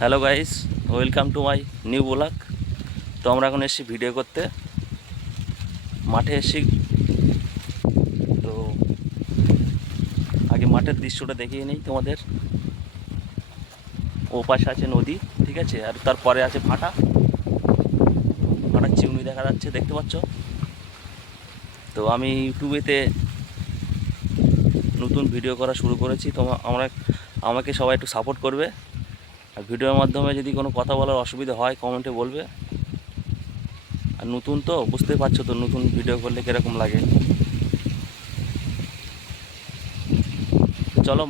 Hello guys, welcome to my new blog. তো আমরা এখন এসেছি ভিডিও করতে, মাঠে এসেছি। তো আগে মাঠের দৃশ্যটা দেখিয়ে নিই তোমাদের। ও পাশে আছে নদী, ঠিক আছে, আর তারপরে আছে ভাটা ভাটার চিমনি দেখা যাচ্ছে, দেখতে পাচ্ছ। তো আমি ইউটিউবেতে নতুন ভিডিও করা শুরু করেছি, তো আমাকে সবাই একটু সাপোর্ট করবে। আর ভিডিওর মাধ্যমে যদি কোনো কথা বলার অসুবিধা হয় কমেন্টে বলবে। আর নতুন তো বুঝতেই পারছো, তো নতুন ভিডিও করলে কীরকম লাগে। তো চলো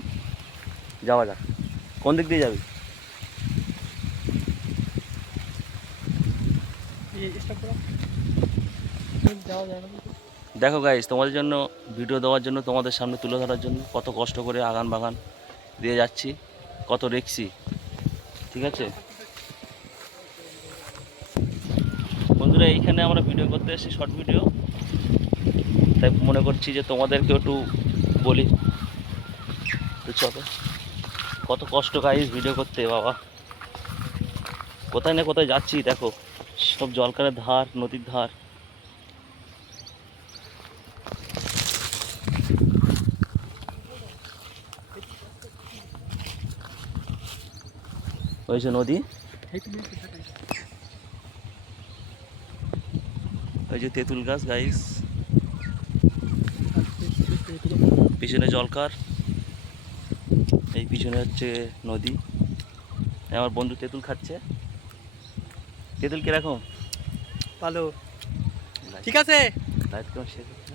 যাওয়া যাক। কোন দিক দিয়ে যাবি? দেখো গাইস, তোমাদের জন্য ভিডিও দেওয়ার জন্য, তোমাদের সামনে তুলে ধরার জন্য কত কষ্ট করে আগান বাগান দিয়ে যাচ্ছি, কত রেখছি, ঠিক আছে বন্ধুরা। এইখানে আমরা ভিডিও করতে এসেছি, শর্ট ভিডিও, তাই মনে করছি যে তোমাদেরকেও একটু বলি। তো চলো, কত কষ্ট গাইস ভিডিও করতে, বাবা কোথায় না কোথায় যাচ্ছি। দেখো সব জলকারের ধার, নদীর ধার। ওই যে নদী, ওই যে তেঁতুল গাছ গাইস, পিছনে জলকার, এই পিছনে হচ্ছে নদী। আমার বন্ধু তেঁতুল খাচ্ছে। তেঁতুল কিরকম? ভালো, ঠিক আছে। লাইট কেমন শেষ হচ্ছে?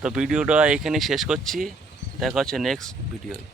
তো ভিডিওটা এখানেই শেষ করছি, দেখা হচ্ছে নেক্সট ভিডিওয়।